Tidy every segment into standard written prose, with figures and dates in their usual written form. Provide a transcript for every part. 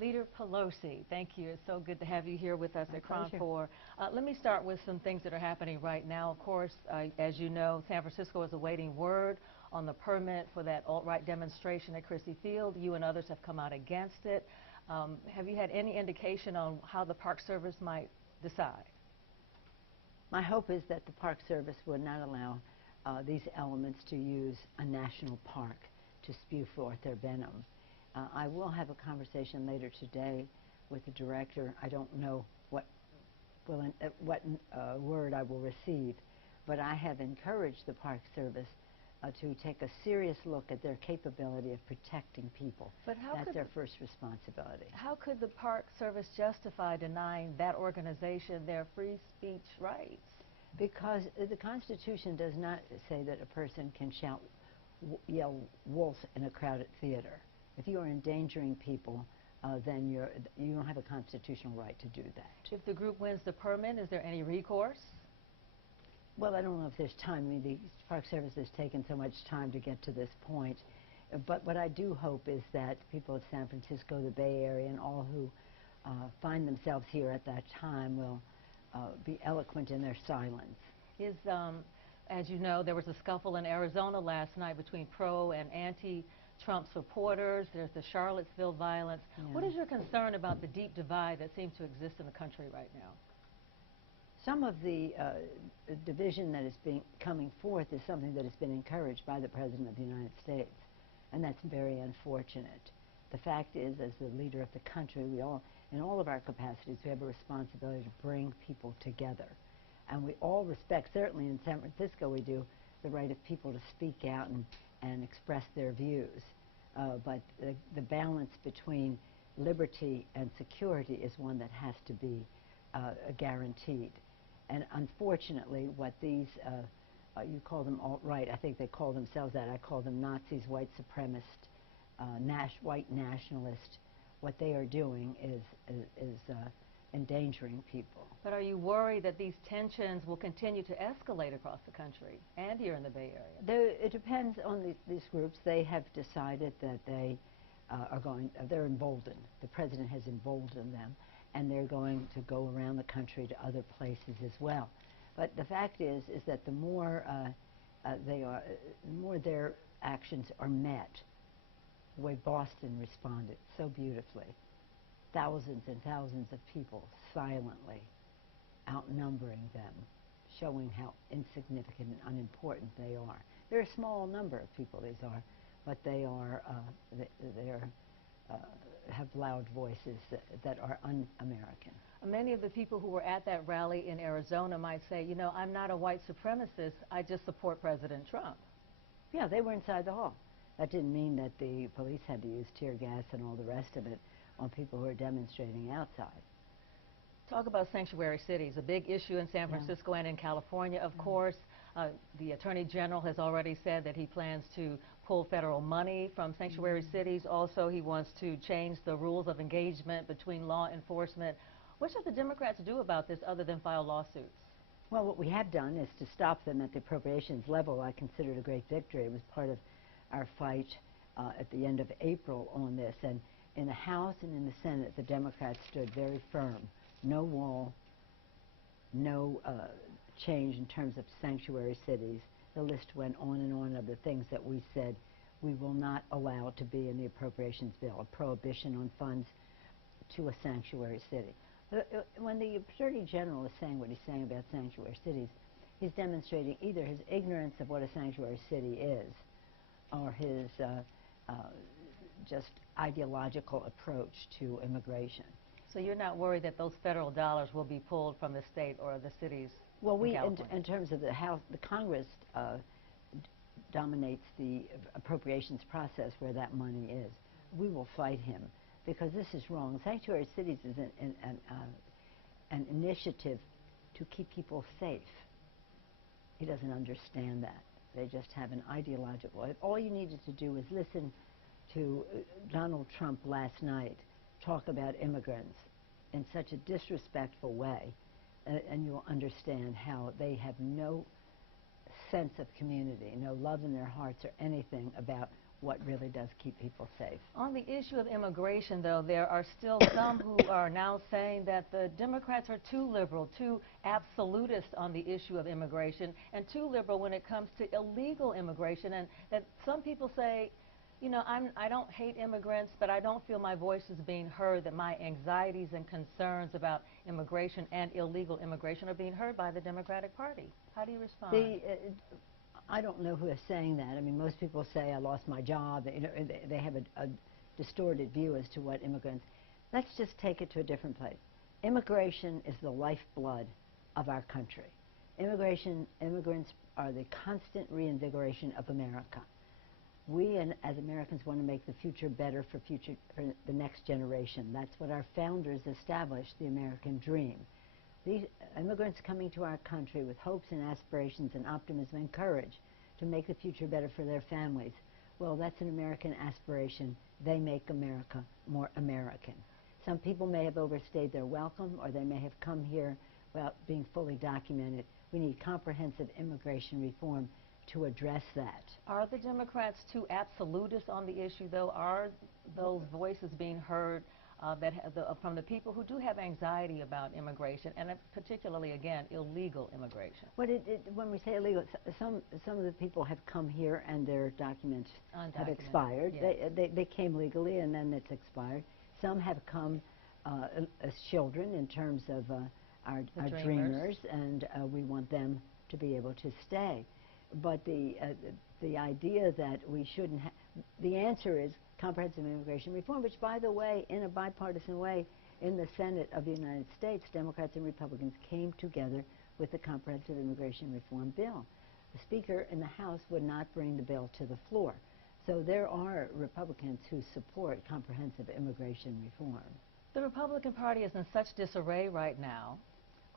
Leader Pelosi, thank you. It's so good to have you here with us My at KRON pleasure. 4. Let me start with some things that are happening right now. Of course, as you know, San Francisco is awaiting word on the permit for that alt-right demonstration at Christie Field. You and others have come out against it. Have you had any indication on how the Park Service might decide? My hope is that the Park Service would not allow these elements to use a national park to spew forth their venom. I will have a conversation later today with the director. I don't know what word I will receive, but I have encouraged the Park Service to take a serious look at their capability of protecting people. But that's their first responsibility. How could the Park Service justify denying that organization their free speech rights? Because the Constitution does not say that a person can yell wolf in a crowded theater. If you are endangering people, then you don't have a constitutional right to do that. If the group wins the permit, is there any recourse? Well, I don't know if there's time. I mean, the Park Service has taken so much time to get to this point. But what I do hope is that people of San Francisco, the Bay Area, and all who find themselves here at that time will be eloquent in their silence. As you know, there was a scuffle in Arizona last night between pro and anti-Trump supporters. There's the Charlottesville violence. Yeah. What is your concern about the deep divide that seems to exist in the country right now? Some of the division that is coming forth is something that has been encouraged by the President of the United States, and that's very unfortunate. The fact is, as the leader of the country, we all, in all of our capacities, we have a responsibility to bring people together. And we all respect, certainly in San Francisco we do, the right of people to speak out and express their views. But the balance between liberty and security is one that has to be guaranteed. And unfortunately, what these, you call them alt-right, I think they call themselves that, I call them Nazis, white supremacists, white nationalists, what they are doing is endangering people. But are you worried that these tensions will continue to escalate across the country and here in the Bay Area? It depends on these groups. They have decided that they they're emboldened. The President has emboldened them, and they're going to go around the country to other places as well. But the fact is that the more their actions are met, the way Boston responded so beautifully, thousands and thousands of people silently outnumbering them, showing how insignificant and unimportant they are. They're a small number of people, these are, but they are have loud voices that are un-American. Many of the people who were at that rally in Arizona might say, you know, I'm not a white supremacist, I just support President Trump. Yeah, they were inside the hall. That didn't mean that the police had to use tear gas and all the rest of it on people who are demonstrating outside. Talk about sanctuary cities, a big issue in San Francisco and in California, of course. The Attorney General has already said that he plans to pull federal money from sanctuary cities. Also, he wants to change the rules of engagement between law enforcement. What should the Democrats do about this other than file lawsuits? Well, what we have done is to stop them at the appropriations level. I consider it a great victory. It was part of our fight at the end of April on this. And in the House and in the Senate, the Democrats stood very firm. No wall, no change in terms of sanctuary cities. The list went on and on of the things that we said we will not allow to be in the appropriations bill, a prohibition on funds to a sanctuary city. When the Attorney General is saying what he's saying about sanctuary cities, he's demonstrating either his ignorance of what a sanctuary city is or his just ideological approach to immigration. So you're not worried that those federal dollars will be pulled from the state or the cities? Well, in terms of the House, the Congress dominates the appropriations process where that money is. We will fight him because this is wrong. Sanctuary cities is an initiative to keep people safe. He doesn't understand that. They just have an ideological. All you needed to do was listen to Donald Trump last night talk about immigrants in such a disrespectful way, and you'll understand how they have no sense of community, no love in their hearts or anything about what really does keep people safe. On the issue of immigration, though, there are still some who are now saying that the Democrats are too liberal, too absolutist on the issue of immigration, and too liberal when it comes to illegal immigration, and that some people say, you know, I don't hate immigrants, but I don't feel my voice is being heard, that my anxieties and concerns about immigration and illegal immigration are being heard by the Democratic Party. How do you respond? I don't know who is saying that. I mean, most people say, I lost my job. You know, they have a distorted view as to what immigrants... Let's just take it to a different place. Immigration is the lifeblood of our country. Immigrants are the constant reinvigoration of America. We, as Americans, want to make the future better for the next generation. That's what our founders established, the American dream. These immigrants coming to our country with hopes and aspirations and optimism and courage to make the future better for their families, well, that's an American aspiration. They make America more American. Some people may have overstayed their welcome, or they may have come here without being fully documented. We need comprehensive immigration reform to address that. Are the Democrats too absolutist on the issue, though? Are those voices being heard from the people who do have anxiety about immigration, and particularly, again, illegal immigration? Well, when we say illegal, some of the people have come here and their documents have expired. Yes. They came legally and then it's expired. Some have come as children in terms of our dreamers, and we want them to be able to stay. But the idea that we shouldn't have, the answer is comprehensive immigration reform, which, by the way, in a bipartisan way, in the Senate of the United States, Democrats and Republicans came together with the comprehensive immigration reform bill. The Speaker in the House would not bring the bill to the floor. So there are Republicans who support comprehensive immigration reform. The Republican Party is in such disarray right now,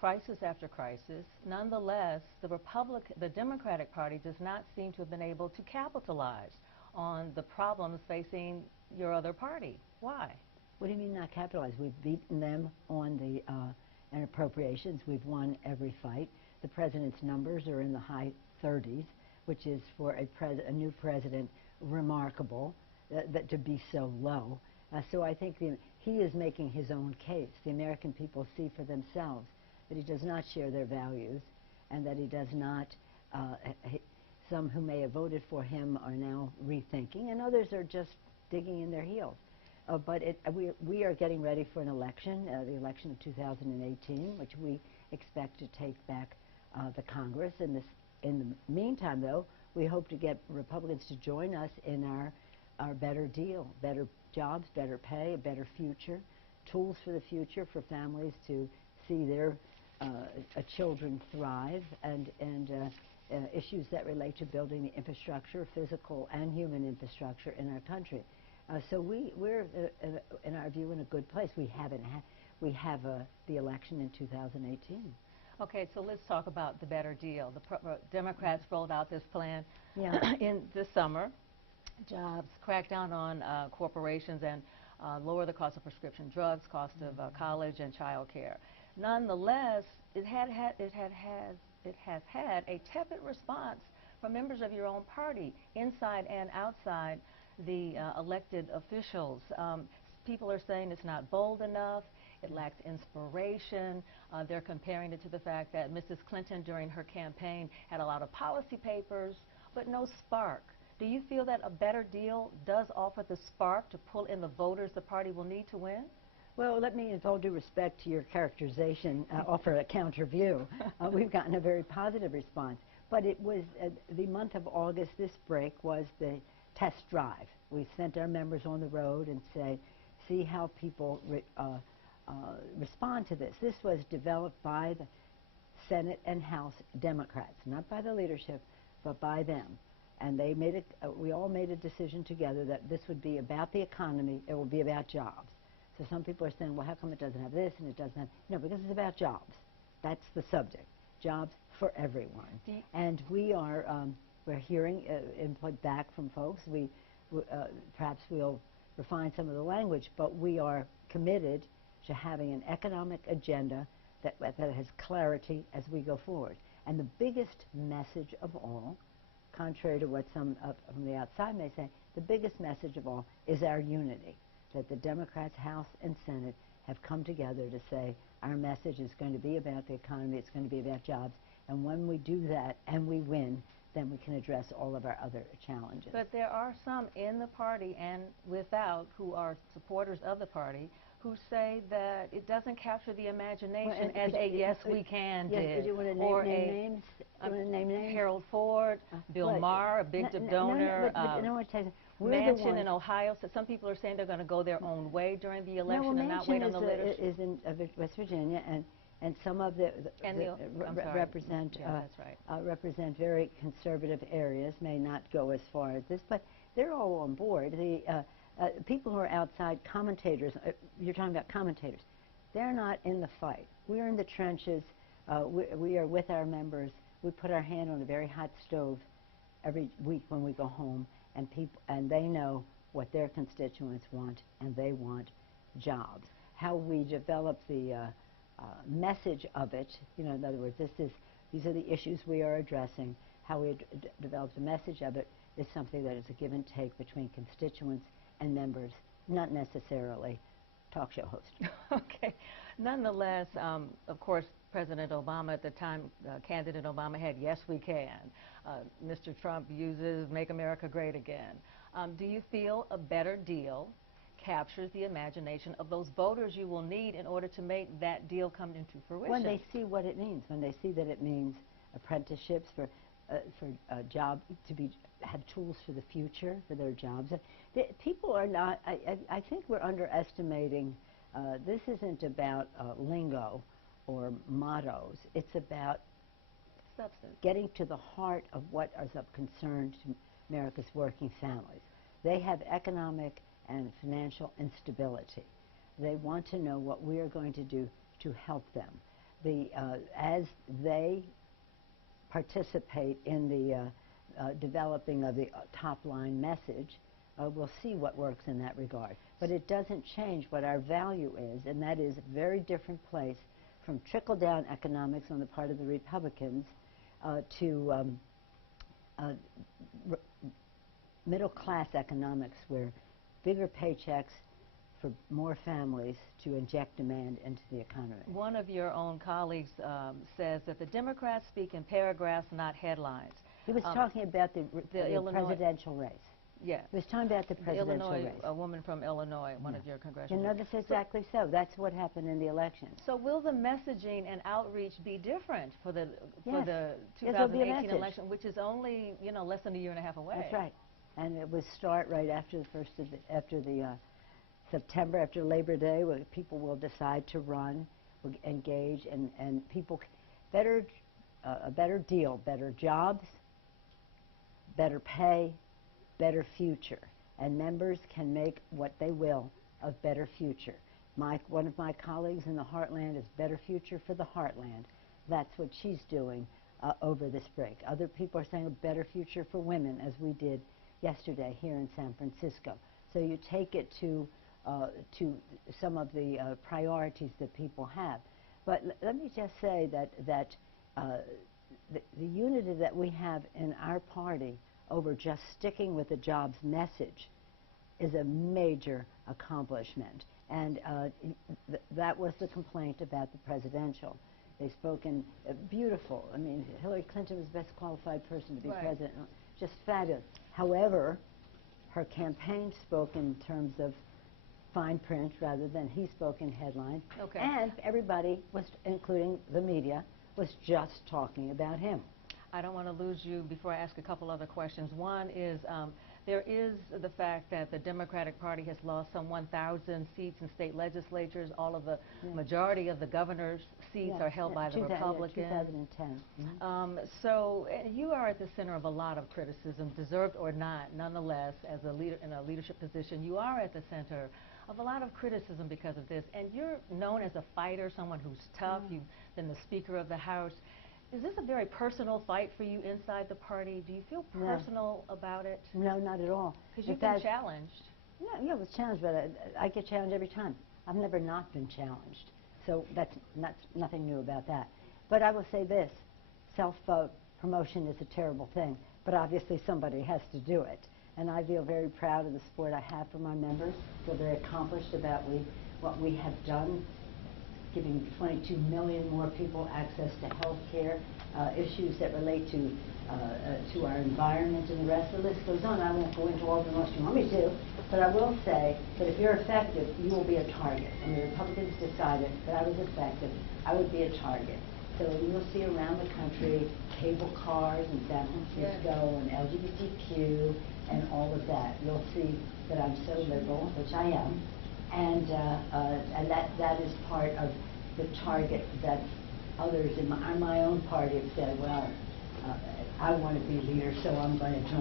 crisis after crisis. Nonetheless, the Democratic Party does not seem to have been able to capitalize on the problems facing your other party. Why? What do you mean not capitalize? We've beaten them on the in appropriations. We've won every fight. The president's numbers are in the high 30s, which is for a new president remarkable that to be so low. So I think he is making his own case. The American people see for themselves that he does not share their values, and that he does not, some who may have voted for him are now rethinking, and others are just digging in their heels. But we are getting ready for an election, the election of 2018, which we expect to take back the Congress. In the meantime, though, we hope to get Republicans to join us in our better deal, better jobs, better pay, a better future, tools for the future for families to see their children thrive, and issues that relate to building the infrastructure, physical and human infrastructure in our country. So we're, in our view, in a good place. We have the election in 2018. Okay, so let's talk about the better deal. The Democrats rolled out this plan in this summer. Jobs, crack down on corporations, and lower the cost of prescription drugs, cost of college and child care. Nonetheless, it has had a tepid response from members of your own party, inside and outside the elected officials. People are saying it's not bold enough, it lacks inspiration. They're comparing it to the fact that Mrs. Clinton, during her campaign, had a lot of policy papers, but no spark. Do you feel that a better deal does offer the spark to pull in the voters the party will need to win? Well, let me, with all due respect to your characterization, offer a counter view. We've gotten a very positive response. But it was the month of August, this break, was the test drive. We sent our members on the road and see how people respond to this. This was developed by the Senate and House Democrats, not by the leadership, but by them. And they made we all made a decision together that this would be about the economy, it will be about jobs. So some people are saying, well, how come it doesn't have this and it doesn't have... No, because it's about jobs. That's the subject. Jobs for everyone. And we're hearing input back from folks. Perhaps we'll refine some of the language, but we are committed to having an economic agenda that has clarity as we go forward. And the biggest message of all, contrary to what some from the outside may say, the biggest message of all is our unity, that the Democrats, House and Senate, have come together to say our message is going to be about the economy, it's going to be about jobs, and when we do that and we win, then we can address all of our other challenges. But there are some in the party and without who are supporters of the party who say that it doesn't capture the imagination as a yes we can did. Do you want to name names? Do you want to name names? Harold Ford, Bill Maher, a big donor. But you know what, Manchin in Ohio said some people are saying they're going to go their own way during the election and not wait on the leadership. Is in West Virginia, and some of represent represent very conservative areas, may not go as far as this, but they're all on board. The people who are outside, commentators, you're talking about commentators, they're not in the fight. We're in the trenches. We are with our members. We put our hand on a very hot stove every week when we go home, and they know what their constituents want, and they want jobs. How we develop the message of it, in other words, these are the issues we are addressing. How we develop the message of it is something that is a give and take between constituents and members, not necessarily talk show host. Okay. Nonetheless, of course, President Obama at the time, candidate Obama had "Yes, we can." Mr. Trump uses "Make America Great Again." Do you feel a better deal captures the imagination of those voters you will need in order to make that deal come into fruition? When they see what it means, when they see that it means apprenticeships for a job, have tools for the future, for their jobs. People are not, I think we're underestimating, this isn't about lingo or mottos. It's about substance, getting to the heart of what is of concern to America's working families. They have economic and financial instability. They want to know what we are going to do to help them. As they participate in the developing of the top-line message, we'll see what works in that regard. But it doesn't change what our value is, and that is a very different place from trickle-down economics on the part of the Republicans to middle-class economics, where bigger paychecks for more families to inject demand into the economy. One of your own colleagues says that the Democrats speak in paragraphs, not headlines. He was talking about the presidential race. Yes. He was talking about the presidential race. A woman from Illinois, one of your congressional. That's exactly so. That's what happened in the election. So will the messaging and outreach be different for the 2018 election, which is only less than a year and a half away? That's right. And it would start right after the September, after Labor Day, where people will decide to run, will engage, and people a better deal, better jobs, better pay, better future, and members can make what they will of better future. One of my colleagues in the Heartland is Better Future for the Heartland. That's what she's doing over this break. Other people are saying a better future for women, as we did yesterday here in San Francisco. So you take it to some of the priorities that people have. But let me just say that the unity that we have in our party over just sticking with the jobs message is a major accomplishment. And that was the complaint about the presidential. They spoke in beautiful. I mean, Hillary Clinton was the best qualified person to be president. Just fabulous. However, her campaign spoke in terms of fine print rather than he spoke in headlines. Okay. And everybody, including the media, was just talking about him. I don't want to lose you before I ask a couple other questions. One is there is the fact that the Democratic Party has lost some 1,000 seats in state legislatures. All of the majority of the governor's seats are held by the Republicans. 2010. So you are at the center of a lot of criticism, deserved or not. Nonetheless, as a leader in a leadership position, you are at the center of a lot of criticism because of this. And you're known as a fighter, someone who's tough. You've been the Speaker of the House. Is this a very personal fight for you inside the party? Do you feel personal about it? No, not at all. Because you've been challenged. Yeah, I was challenged, but I get challenged every time. I've never not been challenged. So that's nothing new about that. But I will say this, self-promotion is a terrible thing, but obviously somebody has to do it. And I feel very proud of the support I have from my members. I feel very accomplished about what we have done, giving 22 million more people access to health care, issues that relate to our environment, and the rest. The list goes on. I won't go into all of them unless you want me to, but I will say that if you're effective, you will be a target. And the Republicans decided that I was effective, I would be a target. So you'll see around the country cable cars in San Francisco and LGBTQ and all of that. You'll see that I'm so liberal, which I am, and that is part of the target that others in my own party have said, well, I want to be leader, so I'm going to join.